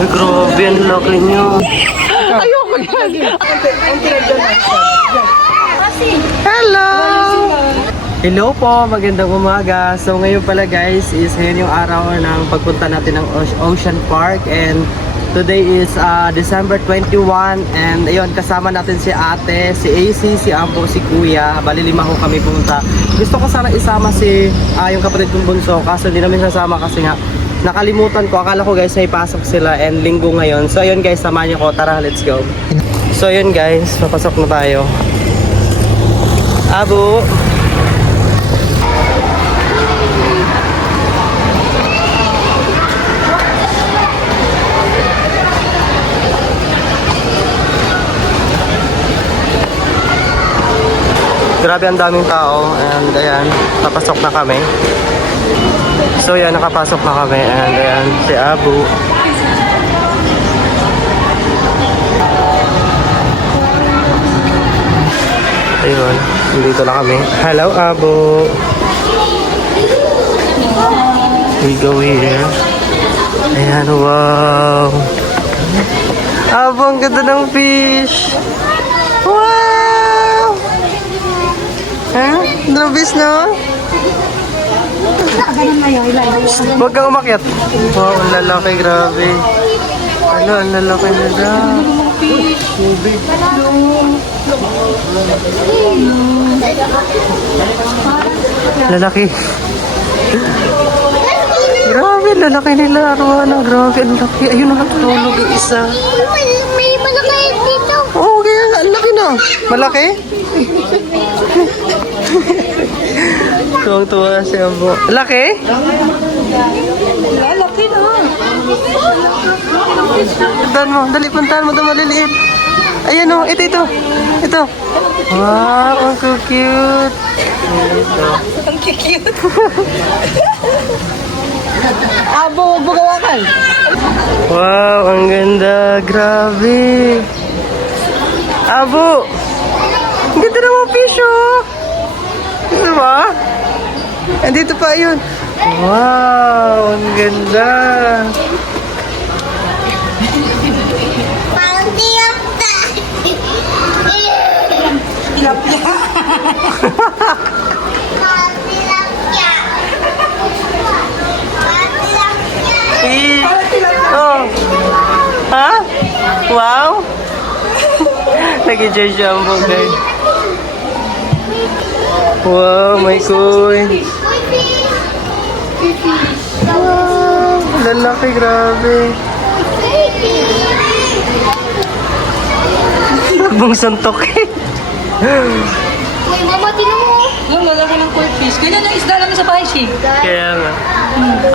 Ay, grabe, ang laki niyo. Ayoko yan. Hello! Hello po, magandang umaga. So ngayon pala guys, is ngayon yung araw ng pagpunta natin ng Ocean Park. And today is December 21. And ayun, kasama natin si ate, si AC, si Ambo, si Kuya. Bali 5 ho kami pumunta. Gusto ko sana isama si yung kapatid kong bunso. Kaso hindi namin sasama kasi nga nakalimutan ko. Akala ko guys ay pasok sila and linggo ngayon. So ayun guys, samahan niyo ko. Tara, let's go. So ayun guys, papasok na tayo. Abo! Grabe ang daming tao and ayan, napasok na kami. So yan, nakapasok na kami and ayan, si Abu. Ayun, dito na kami. Hello Abu. We go here. Ayan, wow. Abu, ang ganda ng fish. Wow! Ha? Drabis no? Huwag kang umakyat. Wow, ang lalaki, grabe. Ano, ang lalaki nila. Tubig. Lalaki. Grabe, lalaki nila. Arwana, grabe, ang laki. Ayun, nakatulog yung isa. May malaki dito. Oo, kaya nga, ang laki na. Malaki? Tuwang-tuwa si Ambo. Laki? Malaki na. Puntahan mo, dali, puntahan mo ito maliliit. Ayan o, ito. Ito. Wow, ang so cute. Ito. Ang cute. Abo, bugawakan. Wow, ang ganda. Grabe. Abo. Ang ganda naman fish oh. Ito ba? Andito pa yun. Wow, ang ganda. Parang tilapia. Tilapia. Parang tilapia. Parang tilapia. Oh. Ha? Wow. Nag-enjoy siya ang bugay. Wow, my coin. Wow, lalaki, grabe. Bung suntok eh. Uy, mama, tinan mo. Yung malaki ng court fish. Ganyan ang isda namin sa Paishi. Kaya nga.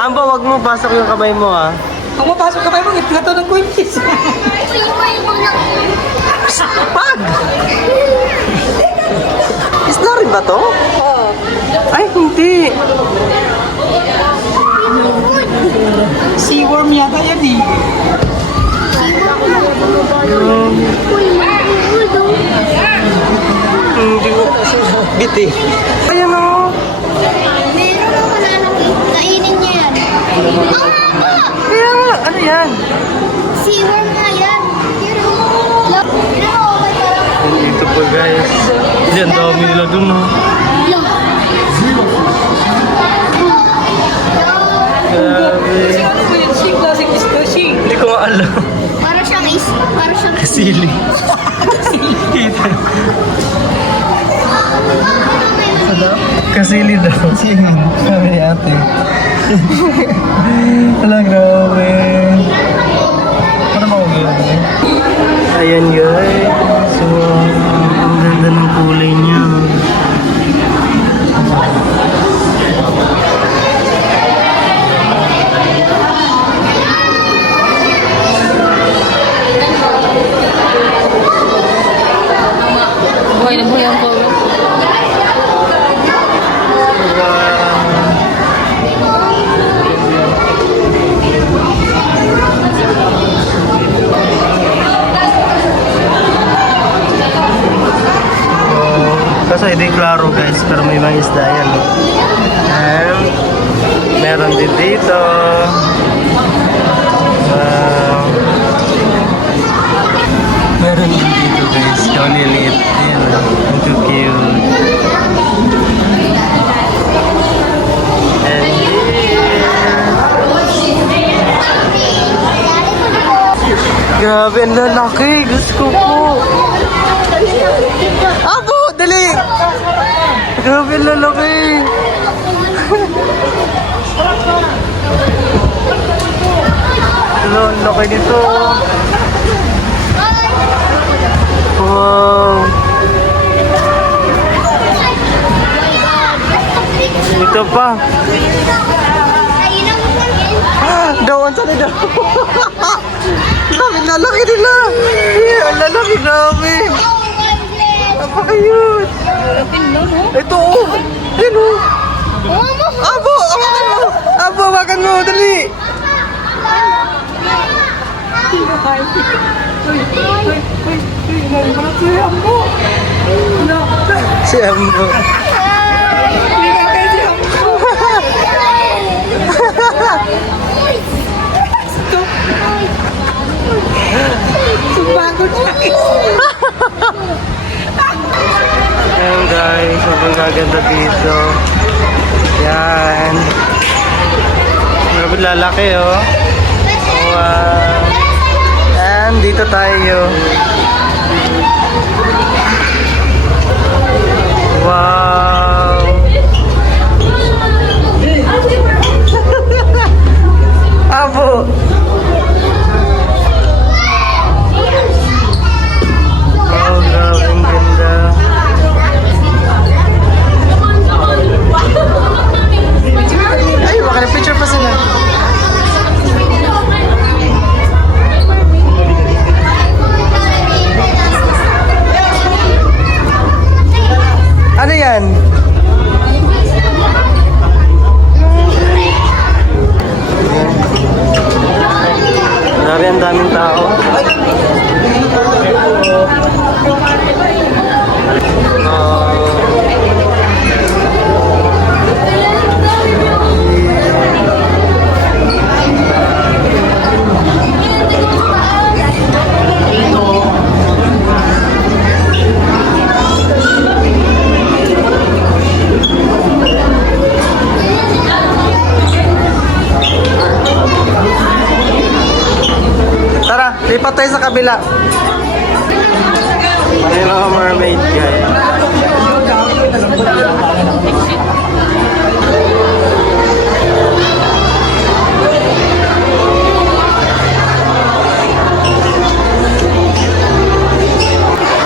Amba, wag mo pasok yung kamay mo ah. Kung mapasok ka pa yung itlato ng court fish. Pag! Isla rin ba to? Oo. Ay, hindi. Seaworm yata yan eh. Hindi ko. Biti. Ayan o. Meron ako na kainin niya yan. Kaya nga, ano yan? Seaworm nga yan. Dito po guys. Yan, dami nila dun no. Grabe. Ano ba yun? Shing, klaseng isda, shing. Hindi ko nga alam. Para siyang Kasili. Kita. Kasili daw. Singin. Sabi ni ate. Wala, grabe. Paano ba ko gawin? Ayan guys. So, ang ganda ng kulay niya. buhay na buhay ang ko. Kaso hindi klaro guys, pero may mga isda yan. And meron din dito. Wow. Ikaw liliit. Ayan, ang cute. And grabe, ang lalaki. Gusto ko. Abo, dali. Grabe, ang lalaki. Ang laki nito. Wow. Ito pa. Dawan sa nila. Grabe, lalaki nila. Ang lalaki, grabe. Napakayut. Ito, oh. Ayun, oh. Abo, hawakan mo. Abo, hawakan mo. Dali. Si Ambo. Ayan guys, sobrang gaganda dito. Yan. Grabe lalaki oh. Wow. And dito tayo. Wow. Abo. Oh, grabe ang ganda. Ay, baka na picture pa sila. Ano yan? Grabe, ang daming tao. Tara, lipat tayo sa kabila. Ano yung mga mermaid guys?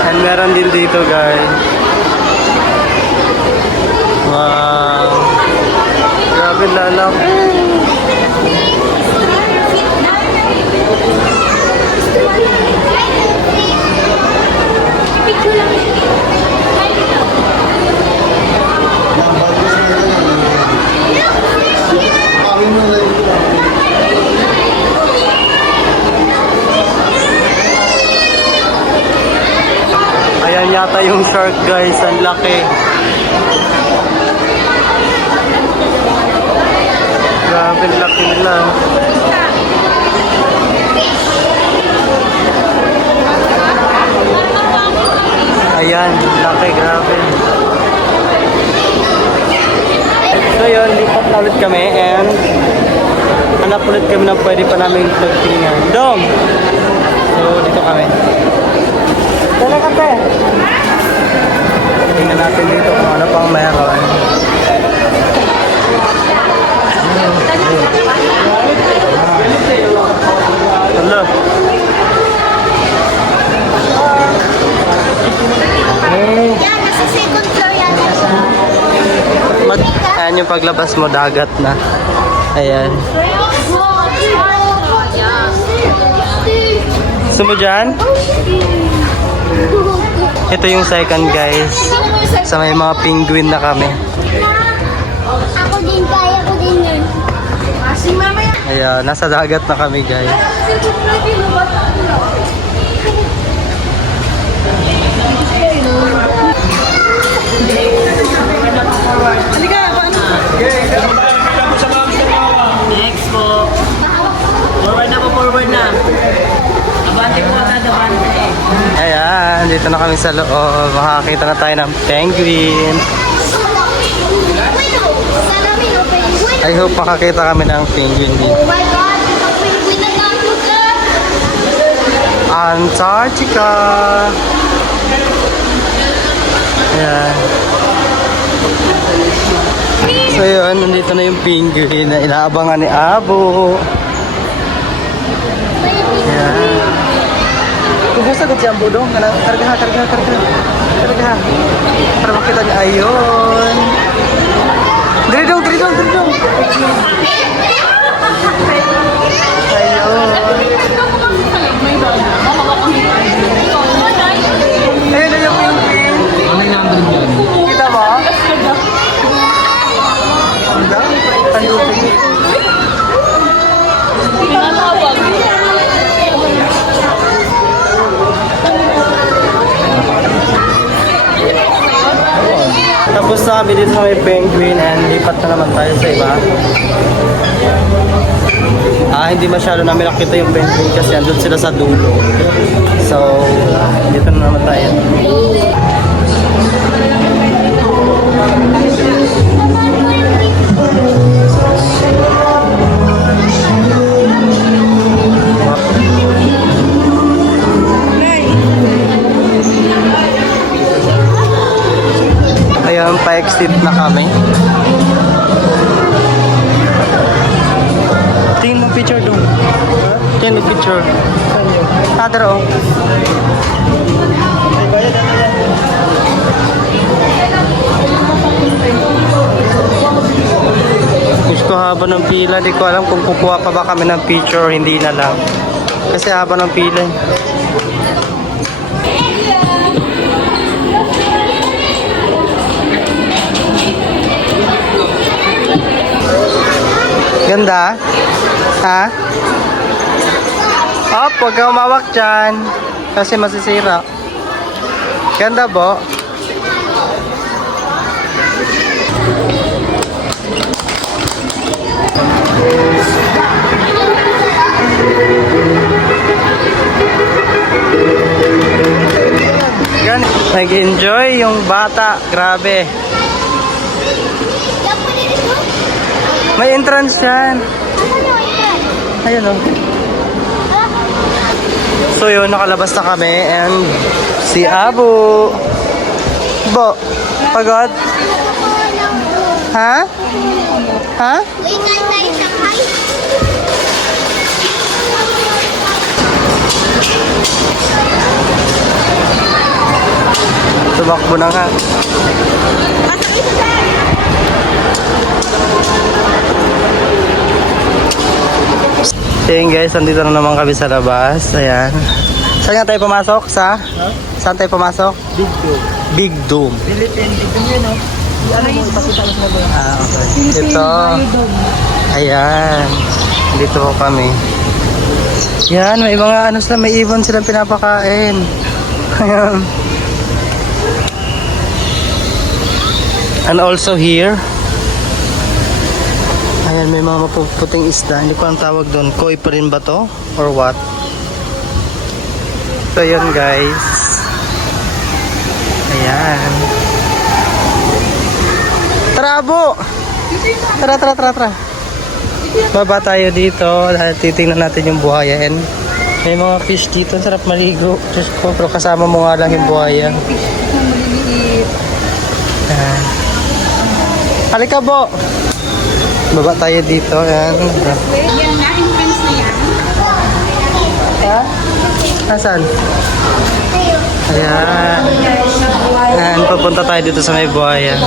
And meron din dito guys. Wow. Grabe lalaki. Ayan yata yung shark guys, ang laki. Grabe, laki nila. Ayan, laki, grabe. So yun, lipat na ulit kami and hanap ulit kami na pwede pa namin magtingnan. Dom! So, dito kami. Dala ka te! Tingnan natin dito kung ano pang meron. Hello! Yan, nasa second floor yan. Ayan yung paglabas mo, dagat na. Ayan. Gusto mo dyan? Ito yung second guys. Sa may mga penguin na kami. Ako din, kaya ko din yun. Ayan, nasa dagat na kami guys. Next po. Forward na po, forward na. Abante po agad, abante. Ayan. Ayan, dito na kami sa loob. Makakita na tayo ng penguin. I hope makakita kami ng penguin dito. Oh my God, the penguin na Antarctica. Antarctica! Ayan. So yun, nandito na yung penguin na inaabangan ni Abo. Ayan. Kubusta ko dyan, Budong. Karga ha. Para makita niya. Ayun. Diri dong. Ayun. Ayun na yung penguin. Kita mo? Ang dami pa itandupin. Tapos na kami dito sa may penguin and lipat na naman tayo sa iba. Hindi masyado namin nakita yung penguin kasi andun sila sa dulo. So, dito na naman tayo. Ayan, pa-exit na kami. Tingin mo picture doon. Tingin mo picture. Daro. Gusto haba ng pila. Di ko alam kung kukuha pa ba kami ng picture o hindi na lang. Kasi haba ng pila. Ganda? Ha? Op, huwag ka umawak dyan. Kasi masisira. Ganda po. Gan, nag-enjoy yung bata. Grabe. May entrance yan. Ayun o. So yun, nakalabas na kami and si Abo. Bo, pagod? Ha? Ha? Uy, kain tayo sa kain. Tumakbo na nga. Ayan guys, andito na naman kami sa labas. Ayan. Saan nga tayo pumasok? Saan tayo pumasok? Big Dome. Big Dome. Philippine Big Dome yun, no? Ano mo, ipakita ko sa mga. Okay. Ito. Ayan. Dito po kami. Yan, may mga ano sila, may ibon silang pinapakain. Ayan. And also here, ayan, may mga mapuputing isda. Hindi ko ang tawag doon. Koi pa rin ba to? Or what? So yun guys. Ayan. Tara, Abo! Tara. Baba tayo dito. Dahil titingnan natin yung buhaya. And may mga fish dito. Sarap maligo. Diyos ko, pero kasama mo nga lang yung buhaya. Ayan. Halika, Bo! Baba tayo dito. Ayan. Yan na, entrance na yan. Ha? Nasaan? Ayan. Ayan, papunta tayo dito sa may buhaya.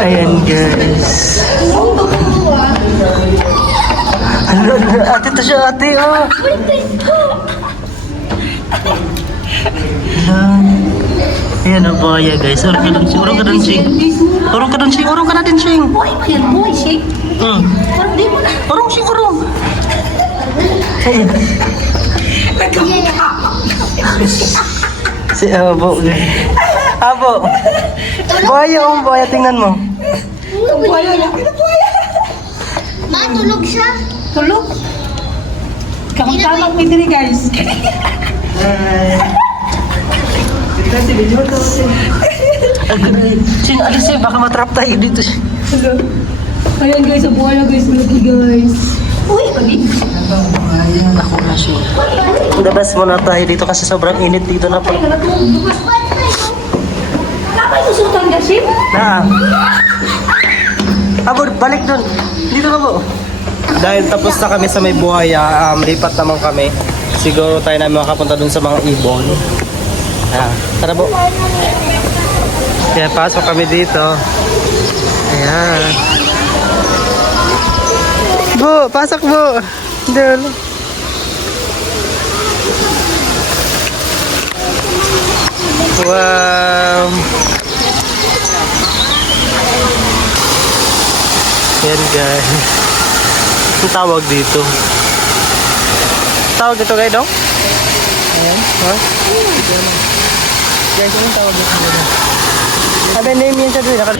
Ayan guys. Ano, ate to siya, ate, oh. Ayan ang buhaya guys. Urong ka dun, Ching. Urong ka na din, Ching. Boy, shake. Parang di mo na. Urong. Ayan. Si Abo. Abo. Buhaya, tingnan mo. Ma, tulog siya. Tulog. Kamang-tamang may diri guys. Ito si Bijo to. Sin alis eh, baka matrap tayo dito. Ayan guys, sa buhay na guys, malaki guys. Uy, kami. Ako na siya. The best muna tayo dito kasi sobrang init dito na pa. Kapay mo sultan gasip? Na. Abo, balik dun. Dito ka po. Dahil tapos na kami sa may buhaya, lipat naman kami. Siguro tayo na makapunta dun sa mga ibon. Tara po. Kaya pasok kami dito. Ayan. Bu, pasok bu. Dun. Wow. Yan guys. Ang tawag dito. Tawag dito kayo dong? Ayan. Ha? Guys, anong tawag dito? Sabi name yan sa doon.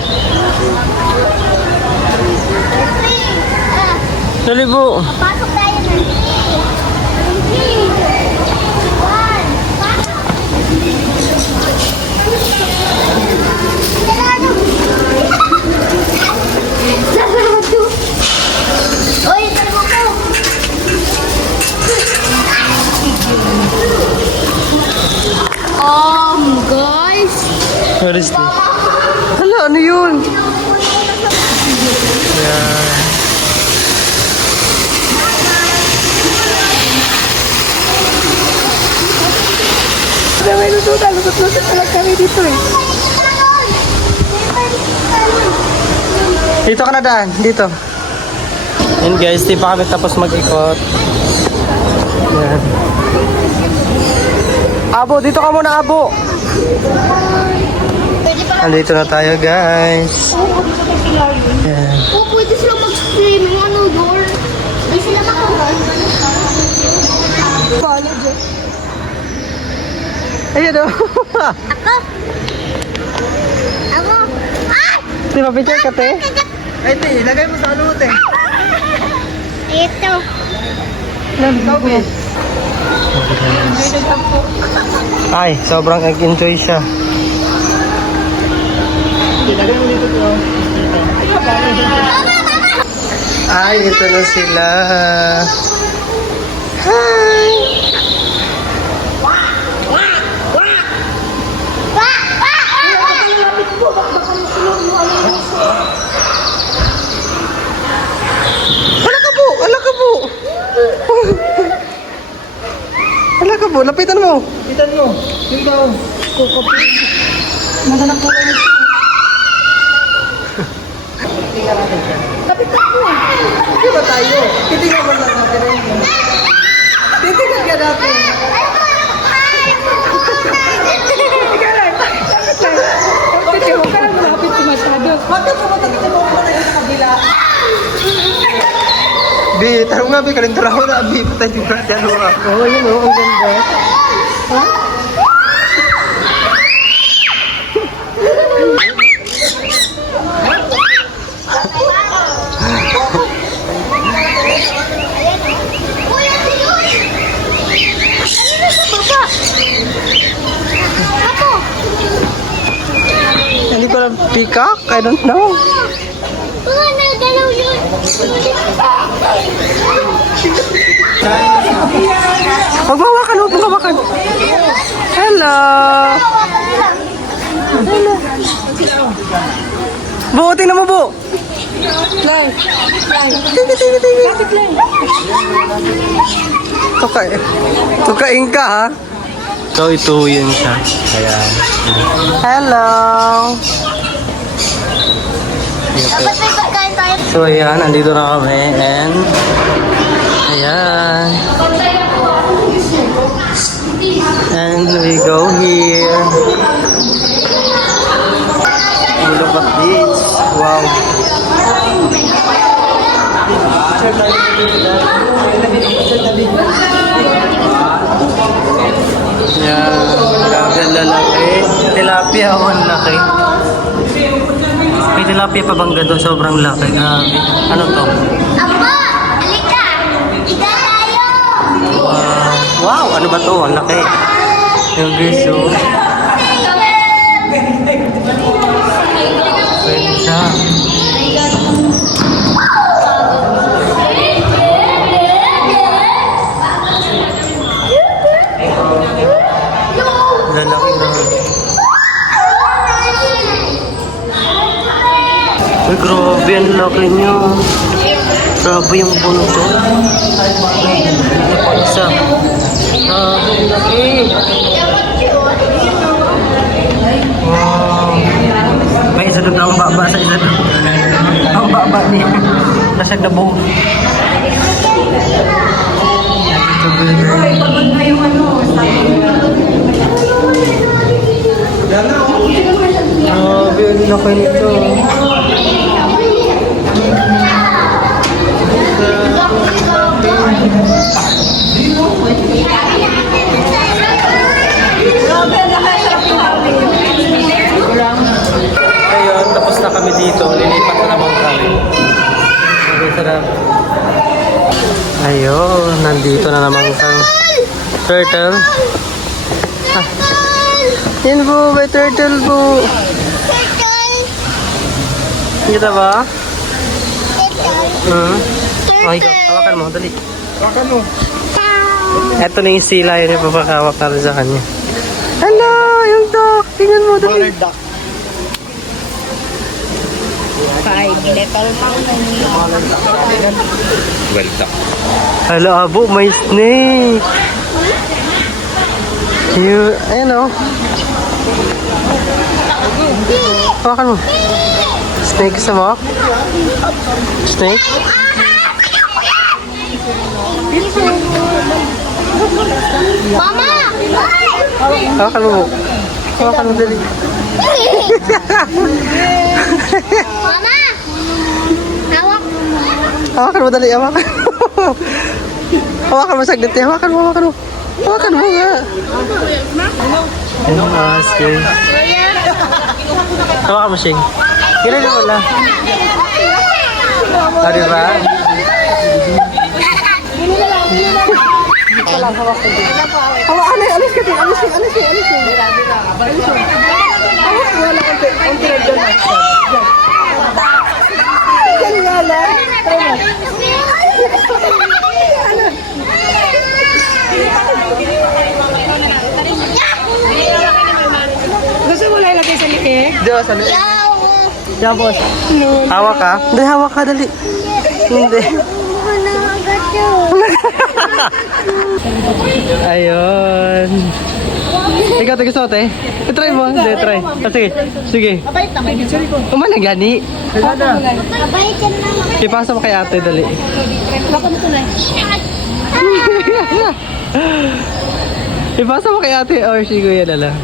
Dali po. Pasok tayo na. 3, 2, 1. Oy, tara ko. Guys. What is this? Hala, ano yun? Yan. May lusutan, lusot-lusot talaga kami dito eh. Dito ka na daan, dito. And guys, di pa kami tapos mag-ikot. Yan. Abo, dito ka muna, Abo. Andito na tayo, guys. Yan. Oh, pwede sila mag-streaming. Ano, door? Pwede sila makawan. Ayan o. Ako? Ako? Ah! Di ba, picture ka, te? Ay, te, lagay mo sa ano, te. Ito. Ay, sobrang nag-enjoy siya. Ay, ito na sila. Hi! Ala ka po! Ala ka po! Ala ka po! Lapitan mo! Lapitan mo! Yung daw! Maganak ko lang. Hindi ba tayo? Titingnan mo lang natin. Titingnan ka natin. Kapit mo, ka lang malapit si masyado. Bakit mo matagitan mo ako na sa kabila? Bi, tarong nga, Bi. Kalinturaho na, Bi. Patay yung brad yan, ha? Oo, yun, oo. Ang ganda. Ha? Hindi pala peacock? I don't know. Oh, nagalaw yun. Huwag mawakan, huwag mawakan. Hello. Hello. Bu, tingnan mo, Bu. Lang. Kapit lang. Tukain ka, ha? So, ituyin siya. Ayan. Hello. Dapat may pagkain tayo. So, ayan. Andito na kami. And, ayan. And we go here. And look at this. Wow. Yan. Grabe ang lalaki. Tilapia, oh, ang laki. May tilapia pa bang doon? Sobrang laki. Grabe. Ano to? Aba! Halika! Ika tayo! Wow, ano ba to? Ang laki. Yung griso. Pwede siya. Lalaki na. Ay, grabe, ang laki niyo. Grabe yung bunso. Isa. Grabe, ang laki. Wow. May isa doon na ang baba sa isa doon. Ang baba niya. Nasa dabo. Grabe, ang laki nito. Ayun, tapos na kami dito. Lilipat na naman kami. Okay, sarap. Ayun, nandito na naman kang turtle. Ah, yun po, may turtle po. Kita ba? Okay, go. Hawakan mo, dali. Hawakan mo. Ito na yung sila, yun yung papakawak natin sa kanya. Hello, yung duck. Tingnan mo, dali. Well duck. Hello, abo, may snake. Ayan o. Hawakan mo. Snake sa mo? Snake? Mama! Hawakan mo. Hawakan mo dali. Mama! Hawak! Hawakan mo dali. Hawakan mo. Hawakan mo saglit. Hawakan mo. Hawakan mo. Hawakan mo nga. Ano nga, Shane? Hawakan mo, Shane. Kailan mo wala? Ah, diba? Hawakan na, alis ka din. Alis yun. Wala ang pinagdyan na. Wala. Gusto mo lang ilagay sa liig? Diyo, sa liit. Diyo, boss. Hawak ka? Hindi, hawak ka, dali. Hindi. Ayun. Ikaw, taga-suot eh. I-try mo. Hindi, try. Ah, sige. Sige. Umana gani. Mabait yan naman. Ipasa mo kay ate, dali. Ipasa mo kay ate or si kuya na lang.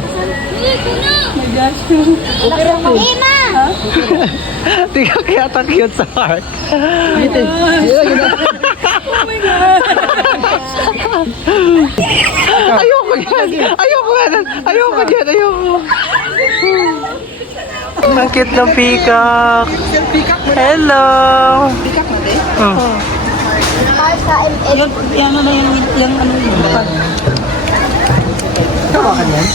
Lima! Tingnan kaya ata cute sa heart. Ayoko yan. Ayoko yan. Ayoko yan. Ayoko. Ang cute ng peacock. Hello. Pikak mo din? Hmm. Yan na yung ano yun. Hawakan yan.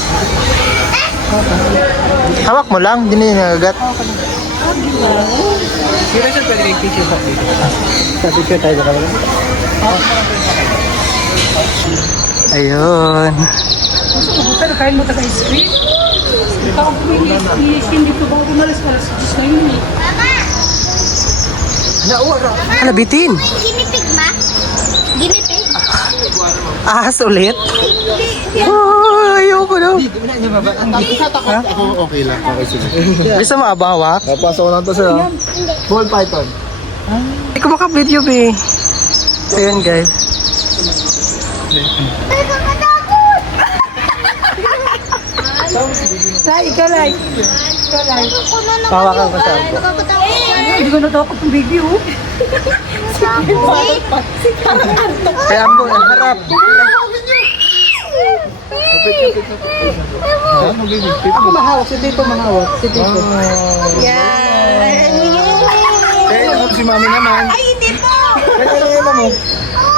Hawak mo lang, di na yung nagagat. Sino siya pwede picture sa picture? Sa picture tayo ka lang. Ayun. Pero kain mo ka sa ice cream? Ikaw, hindi ko ba umalis ka sa yun eh. Hala, bitin. Ginipig, ma? Ginipig? Ahas ulit. Oh, ayoko na. Ako okay lang, okay sige. Gusto mo abawak? Napasok ko lang to sa'yo. Ball python. Hindi ko maka-video, be. Ayun, guys. Ay, kakatakot! Ikaw lang. Hawakan ko siya. Nakakatakot. Hindi ko natakot ng video. Kaya ambo, ang harap. Ako mahawak, si Tito mahawak. Si Tito. Eh, ako si mami naman. Ay, hindi po! Kaya ano yung mo?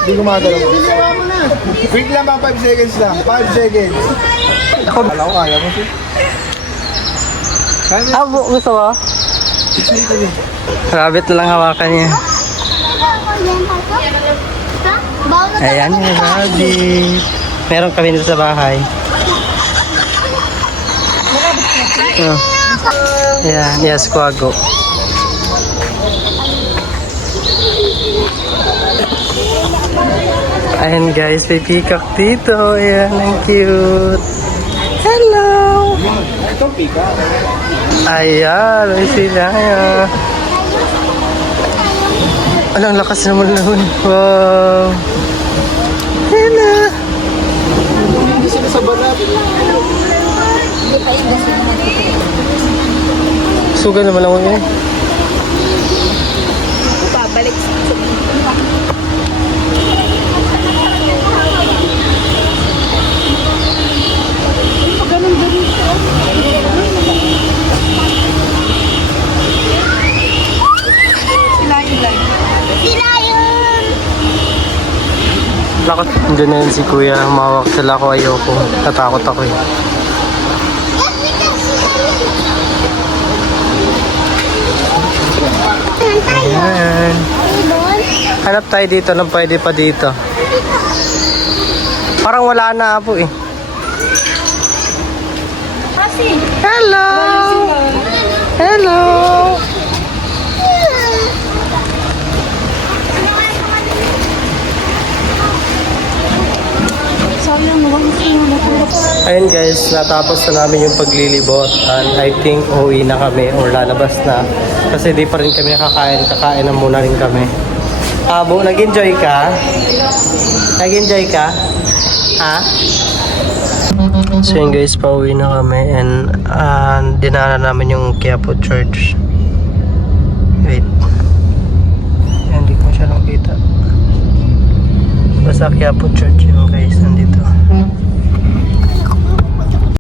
Hindi gumagalaw. Wait lang ba, 5 seconds lang. 5 seconds. Ako, Wala ko, kaya mo siya. Kaya mo. gusto mo? Rabbit na lang hawakan niya. Ayan yung rabbit. Meron kami dito sa bahay. Oh. Ayan, yes, kuwago. Ayan guys, may peacock dito. Ayan, ang cute. Hello! Itong pika. Ayan, may sila. Ayan. Alang lakas naman na hun. Wow! Hello! Hindi sila sa balat. Suga naman ako yun. Sila yun. Lakot. Diyan na yun si kuya. Humawak sila ako. Ayoko. Natakot ako eh. Ayan. Hanap tayo dito nang pwede pa dito. Parang wala na po eh. Hello! Hello! Ayun guys, natapos na namin yung paglilibot and I think uwi na kami or lalabas na kasi di pa rin kami nakakain, kakain na muna rin kami. Abo, nag-enjoy ka? Nag-enjoy ka? Ha? So yun guys, pauwi na kami and dinaanan namin yung Quiapo Church. Wait. Ayan, hindi ko siya nakita. Basta Quiapo Church.